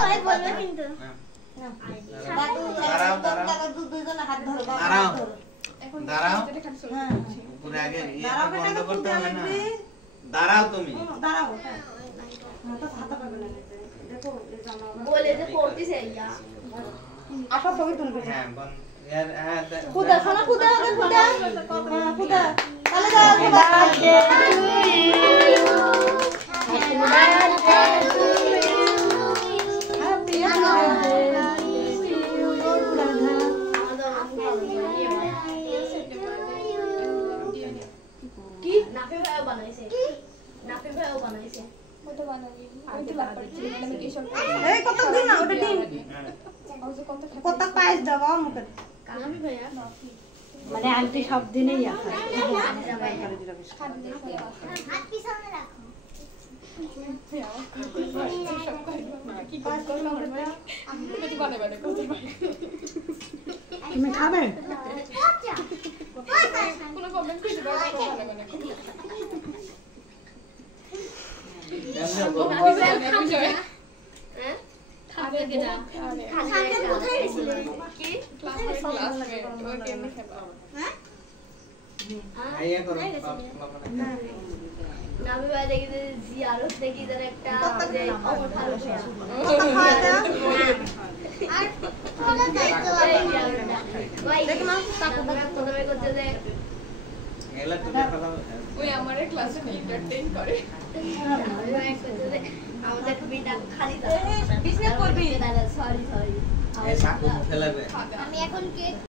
সবাই বলবে কিন্তু দাদু দাঁড়াও দাঁড়াও দাদু দুইজন হাত ধরো বাবা দাঁড়াও হাত ধরো এখন দাঁড়াও। হ্যাঁ পুরো আগে দাঁড়াও বন্ধ বেটা করতে করতে হবে না লাগবে দাঁড়াও তুমি দাঁড়াও হ্যাঁ তো হাত পাবে না দেখো এই জামা বলে যে পড়তিছে ইয়া আপা পকে তুমি হ্যাঁ বন্ধ यार হ্যাঁ খুদা সোনা খুদা আগে খুদা হ্যাঁ খুদা তাহলে দাও খুদা কি নাফে ভাইও বানাইছে নাফে ভাইও বানাইছে কত বানাবি আমি তো লাভ করছি আমি কি সব এই কত দিন না ওটা দিন আউজে কত কত পাইস দাও মুখে নাফে ভাইয়া মানে আন্টি সব দিনেই আছে হাত পিছনে রাখো কি করব আমার ভাই আমি বানাবে কত ভাই তুমি খাবে কোনো কমেন্ট করে দাও বানাবে না হ্যাঁ খাবে কিনা খাবে কোথায় গেছিলে কি ক্লাসমেট ওই গেম খেলা হ্যাঁ আইয়া করো নাভি ভাই দেখি যে জিয়ারত দেখি ইধার একটা যে ভালো আর কোলা যাইতো ভাই দেখ মা প্রথমে করতে যে এলা তো দেখা দাও ওই আমারে ক্লাসে এন্টারটেইন করে নাভি ভাই করতে যে আমাদের বিটা খালি দাও বিজনেস করবি দাদা সরি এই সাকু ফেলাবে খাদা আমি এখন কেক